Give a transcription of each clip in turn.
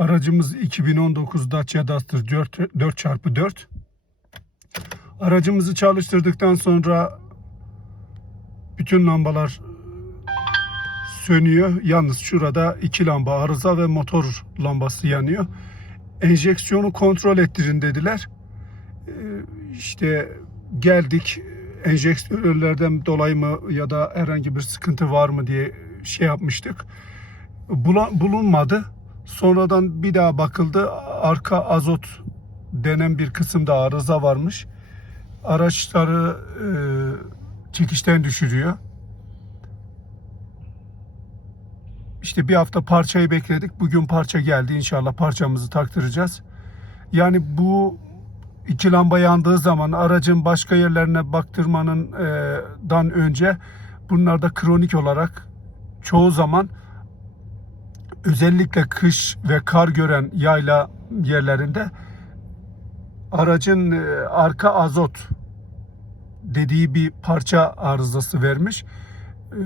Aracımız 2019 Dacia Duster 4, 4x4. Aracımızı çalıştırdıktan sonra bütün lambalar sönüyor. Yalnız şurada iki lamba arıza ve motor lambası yanıyor. Enjeksiyonu kontrol ettirin dediler. Ee, İşte geldik enjektörlerden dolayı mı ya da herhangi bir sıkıntı var mı diye şey yapmıştık. Bulunmadı. Sonradan bir daha bakıldı. Arka azot denen bir kısımda arıza varmış. Araçları e, çekişten düşürüyor. İşte bir hafta parçayı bekledik. Bugün parça geldi. İnşallah parçamızı taktıracağız. Yani bu iki lamba yandığı zaman aracın başka yerlerine baktırmanın e, dan önce bunlarda kronik olarak çoğu zaman özellikle kış ve kar gören yayla yerlerinde aracın e, arka azot dediği bir parça arızası vermiş. E,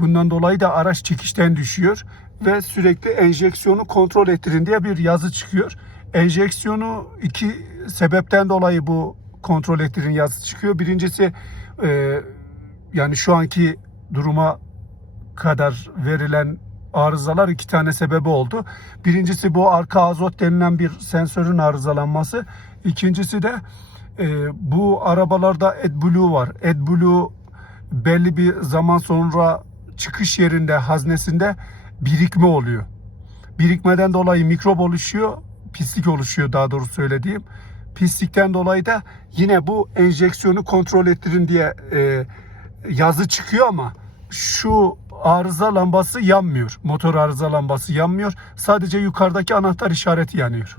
Bundan dolayı da araç çekişten düşüyor ve sürekli enjeksiyonu kontrol ettirin diye bir yazı çıkıyor. Enjeksiyonu iki sebepten dolayı bu kontrol ettirin yazısı çıkıyor. Birincisi e, yani şu anki duruma kadar verilen arızalar iki tane sebebi oldu. Birincisi bu arka azot denilen bir sensörün arızalanması. İkincisi de e, bu arabalarda AdBlue var. AdBlue belli bir zaman sonra çıkış yerinde haznesinde birikme oluyor. Birikmeden dolayı mikrop oluşuyor, pislik oluşuyor daha doğru söylediğim. Pislikten dolayı da yine bu enjeksiyonu kontrol ettirin diye e, yazı çıkıyor ama şu arıza lambası yanmıyor. Motor arıza lambası yanmıyor. Sadece yukarıdaki anahtar işareti yanıyor.